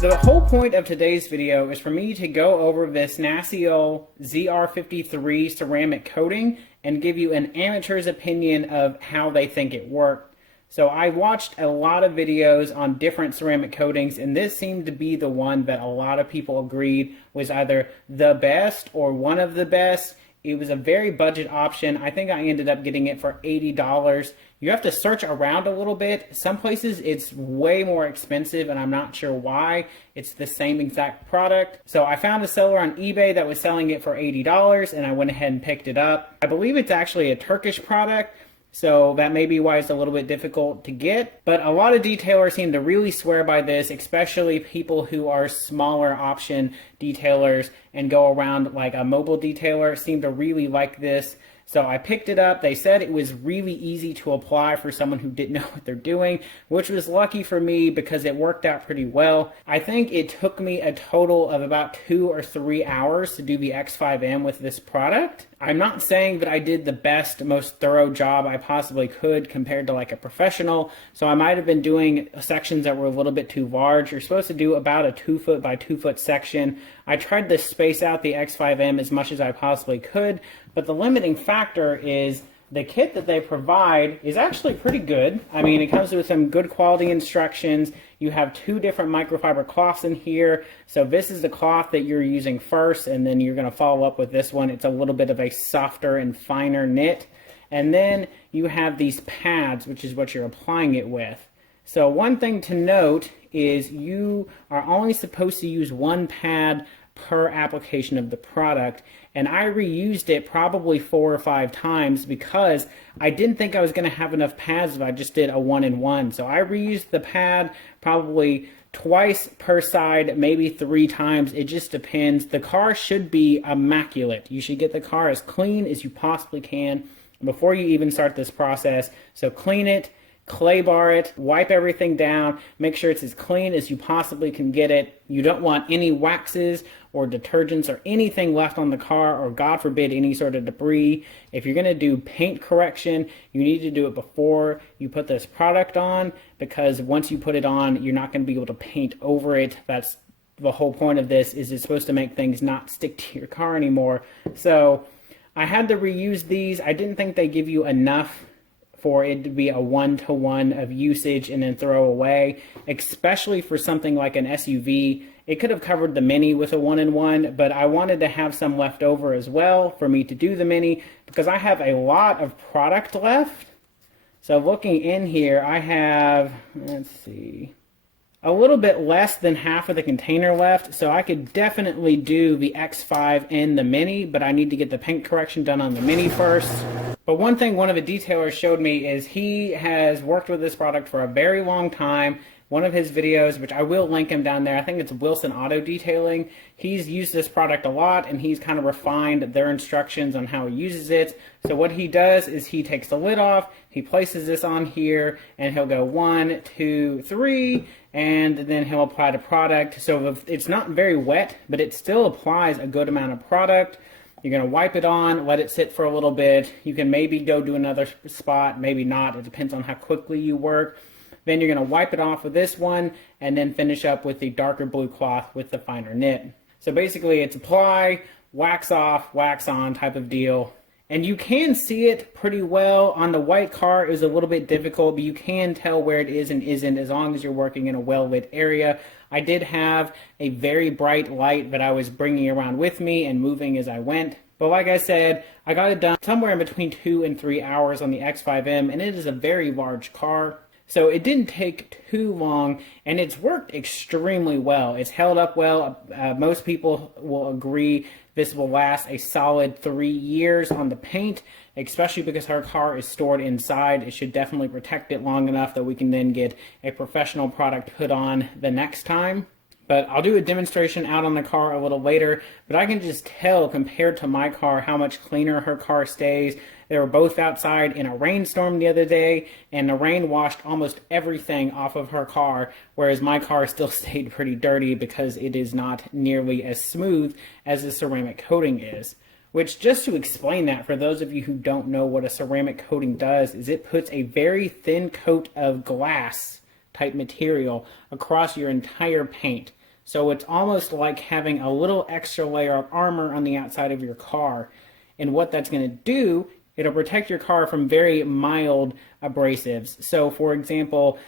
The whole point of today's video is for me to go over this Nasiol ZR53 ceramic coating and give you an amateur's opinion of how they think it worked. So I watched a lot of videos on different ceramic coatings, and this seemed to be the one that a lot of people agreed was either the best or one of the best. It was a very budget option. I think I ended up getting it for $80. You have to search around a little bit. Some places it's way more expensive, and I'm not sure why. It's the same exact product. So I found a seller on eBay that was selling it for $80, and I went ahead and picked it up. I believe it's actually a Turkish product, so that may be why it's a little bit difficult to get. But a lot of detailers seem to really swear by this, especially people who are smaller option detailers and go around like a mobile detailer seem to really like this. So I picked it up. They said it was really easy to apply for someone who didn't know what they're doing, which was lucky for me because it worked out pretty well. I think it took me a total of about 2 or 3 hours to do the X5M with this product. I'm not saying that I did the best, most thorough job I possibly could compared to like a professional. So I might have been doing sections that were a little bit too large. You're supposed to do about a 2 foot by 2 foot section. I tried to space out the X5M as much as I possibly could, but the limiting factor is the kit that they provide is actually pretty good. I mean, it comes with some good quality instructions. You have 2 different microfiber cloths in here. So this is the cloth that you're using first, and then you're going to follow up with this one. It's a little bit of a softer and finer knit. And then you have these pads, which is what you're applying it with. So one thing to note is you are only supposed to use 1 pad per application of the product, and I reused it probably 4 or 5 times because I didn't think I was going to have enough pads if I just did a 1-in-1. So I reused the pad probably twice per side, maybe 3 times. It just depends. The car should be immaculate. You should get the car as clean as you possibly can before you even start this process. So clean it, clay bar it, wipe everything down, make sure it's as clean as you possibly can get it. You don't want any waxes or detergents or anything left on the car, or God forbid any sort of debris. If you're going to do paint correction, you need to do it before you put this product on, because once you put it on, you're not going to be able to paint over it. That's the whole point of this, is it's supposed to make things not stick to your car anymore. So I had to reuse these. I didn't think they give you enough for it to be a 1-to-1 of usage and then throw away, especially for something like an SUV. It could have covered the Mini with a 1-in-1, but I wanted to have some left over as well for me to do the Mini because I have a lot of product left. So looking in here, I have, let's see, a little bit less than half of the container left, so I could definitely do the X5 and the Mini, but I need to get the paint correction done on the Mini first. But one thing one of the detailers showed me is he has worked with this product for a very long time. One of his videos, which I will link him down there, I think it's Wilson Auto Detailing. He's used this product a lot, and he's kind of refined their instructions on how he uses it. So what he does is he takes the lid off, he places this on here, and he'll go 1, 2, 3, and then he'll apply the product. So it's not very wet, but it still applies a good amount of product. You're going to wipe it on, let it sit for a little bit. You can maybe go do another spot, maybe not. It depends on how quickly you work. Then you're going to wipe it off with this one and then finish up with the darker blue cloth with the finer knit. So basically it's apply, wax off, wax on type of deal. And you can see it pretty well. On the white car it was a little bit difficult, but you can tell where it is and isn't as long as you're working in a well-lit area. I did have a very bright light that I was bringing around with me and moving as I went. But like I said, I got it done somewhere in between 2 and 3 hours on the X5M, and it is a very large car. So it didn't take too long, and it's worked extremely well. It's held up well. Most people will agree this will last a solid 3 years on the paint, especially because our car is stored inside. It should definitely protect it long enough that we can then get a professional product put on the next time. But I'll do a demonstration out on the car a little later, but I can just tell compared to my car how much cleaner her car stays. They were both outside in a rainstorm the other day, and the rain washed almost everything off of her car, whereas my car still stayed pretty dirty because it is not nearly as smooth as the ceramic coating is. Which, just to explain that for those of you who don't know what a ceramic coating does, is it puts a very thin coat of glass type material across your entire paint. So it's almost like having a little extra layer of armor on the outside of your car. And what that's going to do, it'll protect your car from very mild abrasives. So for example,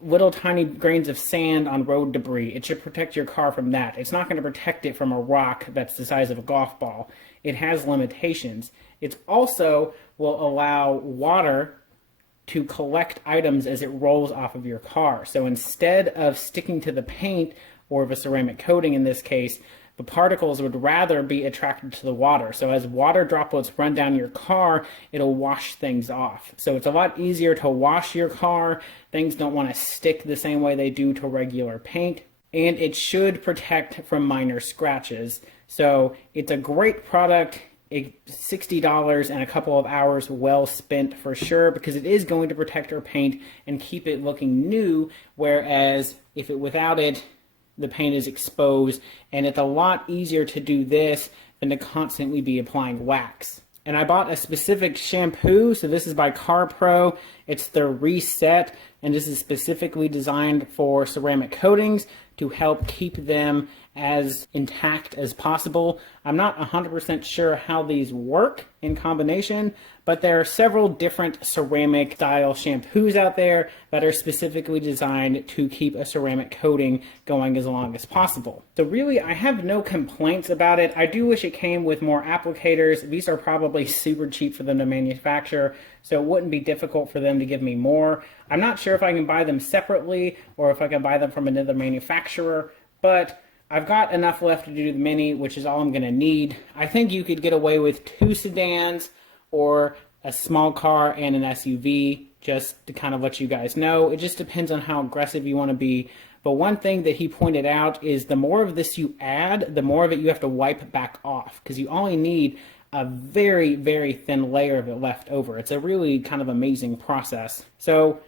little tiny grains of sand on road debris, it should protect your car from that. It's not going to protect it from a rock that's the size of a golf ball. It has limitations. It also will allow water to collect items as it rolls off of your car. So instead of sticking to the paint or the ceramic coating in this case, the particles would rather be attracted to the water. So as water droplets run down your car, it'll wash things off. So it's a lot easier to wash your car. Things don't want to stick the same way they do to regular paint. And it should protect from minor scratches. So it's a great product. $60 and a couple of hours well spent for sure, because it is going to protect your paint and keep it looking new, whereas if it without it, the paint is exposed, and it's a lot easier to do this than to constantly be applying wax. And I bought a specific shampoo, so this is by CarPro. It's the Reset, and this is specifically designed for ceramic coatings to help keep them as intact as possible. I'm not 100% sure how these work in combination, but there are several different ceramic style shampoos out there that are specifically designed to keep a ceramic coating going as long as possible. So really, I have no complaints about it. I do wish it came with more applicators. These are probably super cheap for them to manufacture, so it wouldn't be difficult for them to give me more. I'm not sure if I can buy them separately or if I can buy them from another manufacturer, but I've got enough left to do the Mini, which is all I'm going to need. I think you could get away with 2 sedans or a small car and an SUV, just to kind of let you guys know. It just depends on how aggressive you want to be. But one thing that he pointed out is the more of this you add, the more of it you have to wipe back off, because you only need a very, very thin layer of it left over. It's a really kind of amazing process. So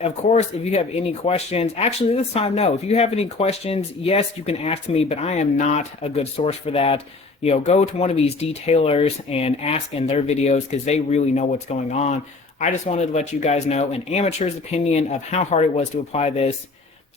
of course, if you have any questions, actually this time, no. If you have any questions, yes, you can ask me, but I am not a good source for that. You know, go to one of these detailers and ask in their videos, because they really know what's going on. I just wanted to let you guys know an amateur's opinion of how hard it was to apply this.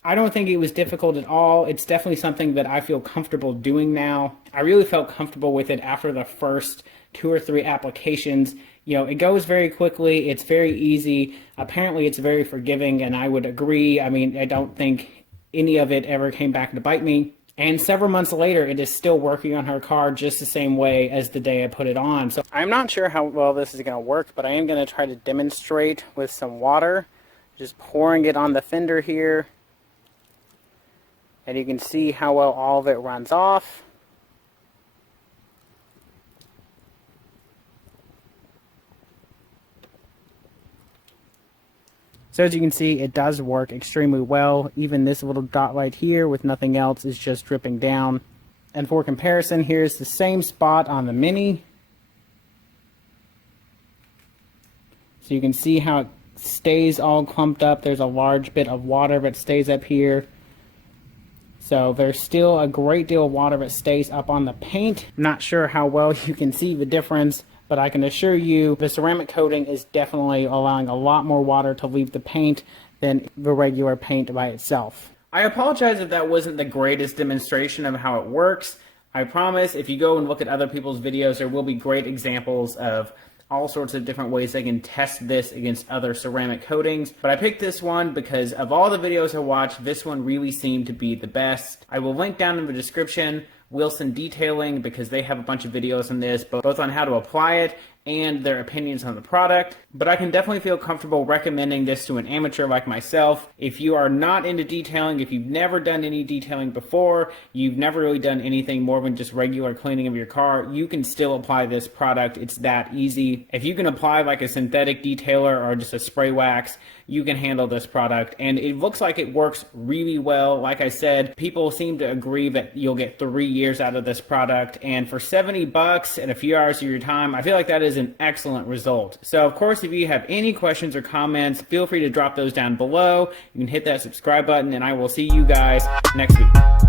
I don't think it was difficult at all. It's definitely something that I feel comfortable doing now. I really felt comfortable with it after the first 2 or 3 applications. You know, it goes very quickly. It's very easy. Apparently, it's very forgiving, and I would agree. I mean, I don't think any of it ever came back to bite me. And several months later, it is still working on her car just the same way as the day I put it on. So I'm not sure how well this is going to work, but I am going to try to demonstrate with some water. Just pouring it on the fender here. And you can see how well all of it runs off. So as you can see, it does work extremely well. Even this little dot right here with nothing else is just dripping down. And for comparison, here's the same spot on the Mini. So you can see how it stays all clumped up. There's a large bit of water that stays up here. So there's still a great deal of water that stays up on the paint. Not sure how well you can see the difference, but I can assure you the ceramic coating is definitely allowing a lot more water to leave the paint than the regular paint by itself. I apologize if that wasn't the greatest demonstration of how it works. I promise if you go and look at other people's videos, there will be great examples of all sorts of different ways they can test this against other ceramic coatings. But I picked this one because of all the videos I watched, this one really seemed to be the best. I will link down in the description Wilson Detailing, because they have a bunch of videos on this, both on how to apply it and their opinions on the product. But I can definitely feel comfortable recommending this to an amateur like myself. If you are not into detailing, if you've never done any detailing before, you've never really done anything more than just regular cleaning of your car, you can still apply this product. It's that easy. If you can apply like a synthetic detailer or just a spray wax, you can handle this product, and it looks like it works really well. Like I said, people seem to agree that you'll get 3 years out of this product, and for 70 bucks and a few hours of your time, I feel like that is an excellent result. So of course, if you have any questions or comments, feel free to drop those down below. You can hit that subscribe button, and I will see you guys next week.